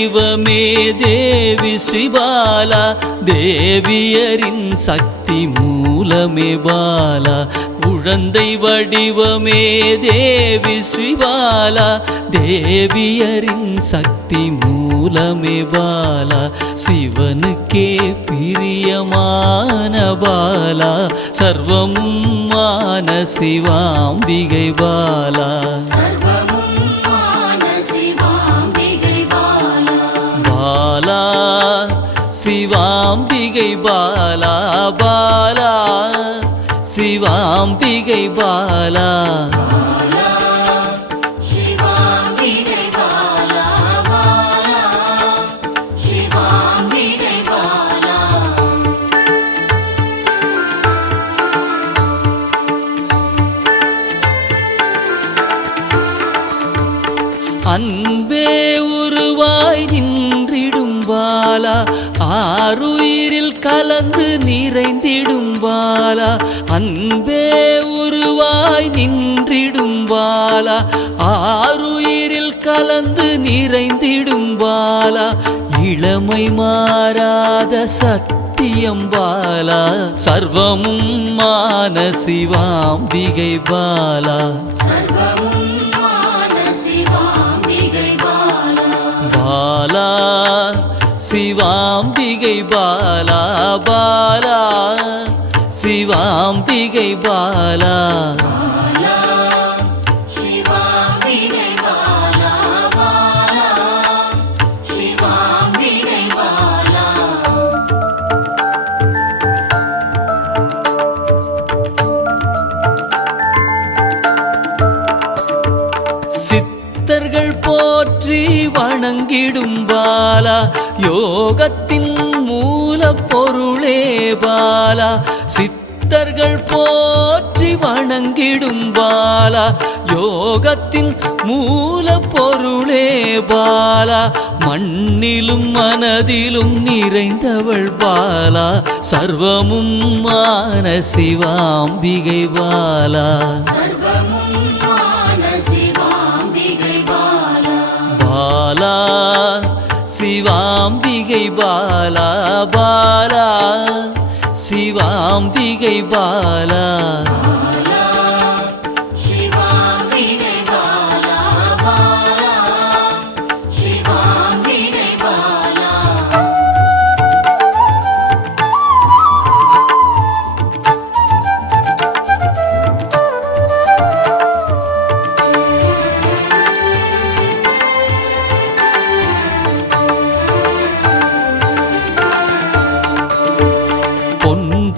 வடிவமே தேவி ஸ்ரீபாலா, தேவியரின் சக்தி மூலமே பாலா. குழந்தை வடிவமே தேவி ஸ்ரீபாலா, தேவியரின் சக்தி மூலமே பாலா. சிவனுக்கே பிரியமான பாலா, சர்வமும் மான சிவாம்பிகை பாலா. பாலா சிவாம்பிகை பாலா, பாலா சிவாம்பிகை பாலா. அன்பே உருவாய் நின்றிடும் பாலா, ஆருயிரில் கலந்து நிறைந்திடும் பாலா. அன்பே உருவாய் நின்றிடும் பாலா, ஆருயிரில் கலந்து நிறைந்திடும் பாலா. இளமை மாறாத சத்தியம் பாலா, சர்வமும் மான சிவாம்பிகை பாலா. பாலா சிவாம்பிகை பாலா, பாலா சிவாம்பிகை பாலா. சித்தர்கள் போற்றி வணங்கிடும் பாலா, யோகத்தின் மூல பொருளே பாலா. சித்தர்கள் போற்றி வணங்கிடும் பாலா, யோகத்தின் மூல பொருளே பாலா. மண்ணிலும் மனதிலும் நிறைந்தவள் பாலா, சர்வமும் மான சிவாம்பிகை பாலா. பாலா சிவாம்பிகை பாலா, பாலா சிவாம்பிகை பாலா.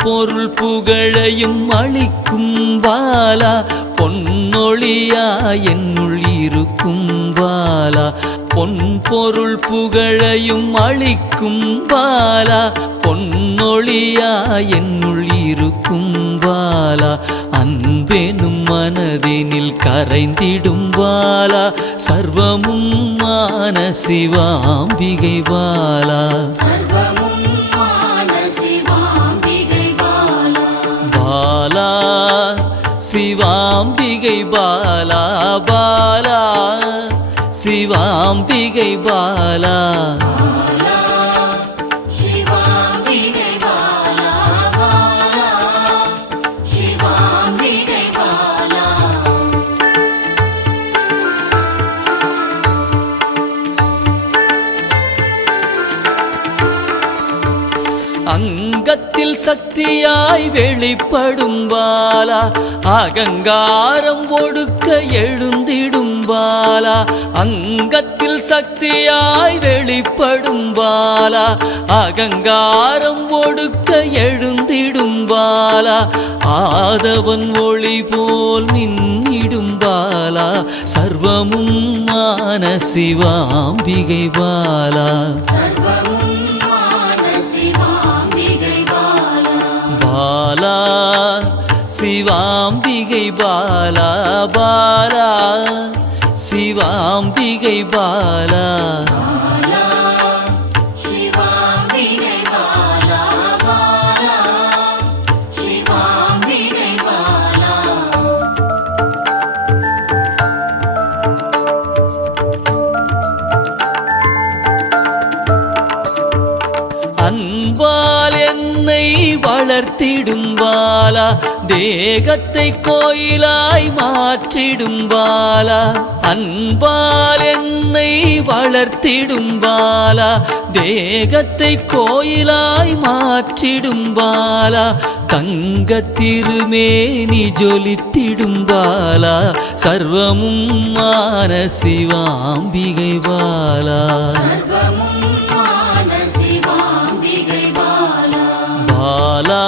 பொருள் புகழையும் அளிக்கும் பாலா, பொன்னொழியா என்னுள் இருக்கும் பாலா. பொன் பொருள் புகழையும் அளிக்கும் பாலா, பொன்னொழியா என்னுள் இருக்கும் பாலா. அன்பெனும் மனதினில் கரைந்திடும் பாலா, சர்வமும் மான சிவாம்பிகை பாலா. பாலா சிவாம்பிகை பாலா, பாலா சிவாம்பிகை பாலா. அங்கத்தில் சக்தியாய் வெளிப்படும் பாலா, அகங்காரம் ஒடுக்க எழுந்திடும் பாலா. அங்கத்தில் சக்தியாய் வெளிப்படும் பாலா, அகங்காரம் ஒடுக்க எழுந்திடும் பாலா. ஆதவன் ஒளி போல் மின்னிடும் பாலா, சர்வமும் மான சிவாம்பிகை பாலா. பாலா சிவாம்பிகை பாலா, பாலா சிவாம்பிகை பாலா. வளர்த்திடும் பாலா தேகத்தை கோயிலாய் மாற்றிடும் பாலா அன்பால் என்னை வளர்த்திடும் பாலா தேகத்தை கோயிலாய் மாற்றிடும் பாலா தங்க திருமேனி ஜொலித்திடும் பாலா சர்வமும் மான சிவாம்பிகை பாலா பாலா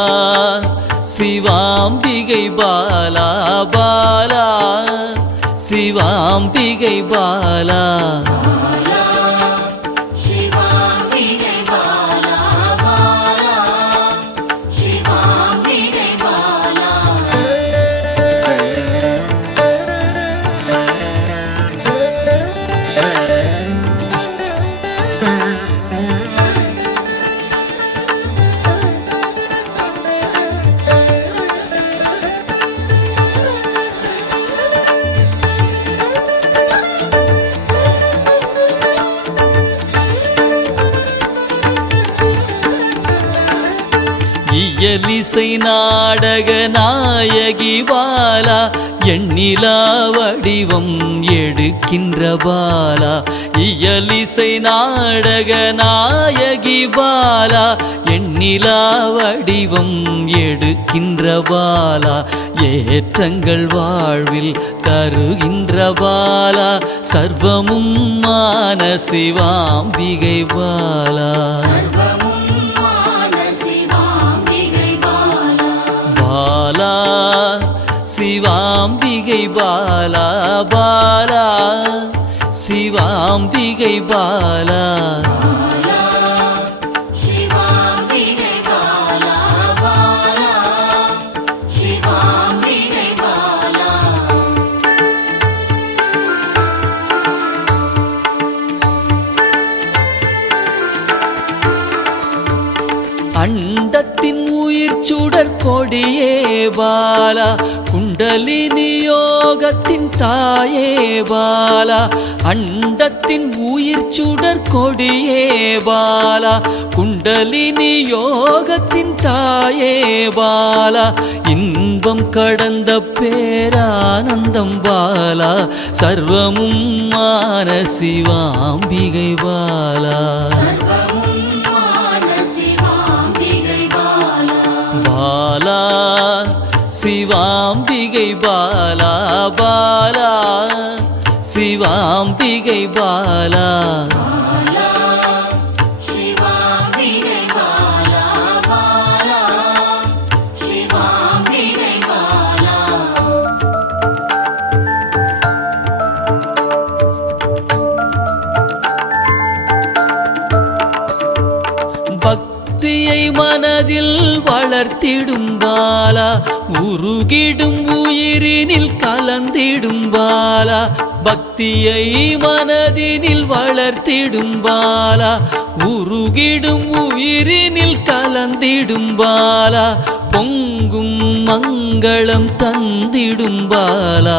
சிவாம்பிகை பாலா பாலா சிவாம்பிகை பாலா இயலிசை நாடக நாயகி பாலா எண்ணிலா வடிவம் எடுக்கின்ற பாலா இயலிசை நாடக நாயகி பாலா எண்ணிலா வடிவம் எடுக்கின்ற பாலா ஏற்றங்கள் வாழ்வில் தருகின்ற பாலா சர்வமும் மான சிவாம்பிகை பாலா பாலா சிவாம்பிகை பாலா பாலா சிவாம்பிகை பாலா அண்டத்தின் உயிர் சுடர் கொடியே பாலா குண்டலினி யோகத்தின் தாயே பாலா அண்டத்தின் உயிர் சுடர் கொடியே பாலா குண்டலினி யோகத்தின் தாயே பாலா இன்பம் கடந்த பேரானந்தம் பாலா சர்வமும் மான சிவாம்பிகை பாலா பாலா சிவாம்பிகை பாலா பாலா சிவாம்பிகை பாலா பக்தியை மனதில் வளர்த்திடும் பாலா உருகிடும் உயிரினில் கலந்திடும் பாலா பக்தியை மனதினில் வளர்த்திடும் பாலா உருகிடும் உயிரினில் கலந்திடும் பாலா பொங்கும் மங்களம் தந்திடும் பாலா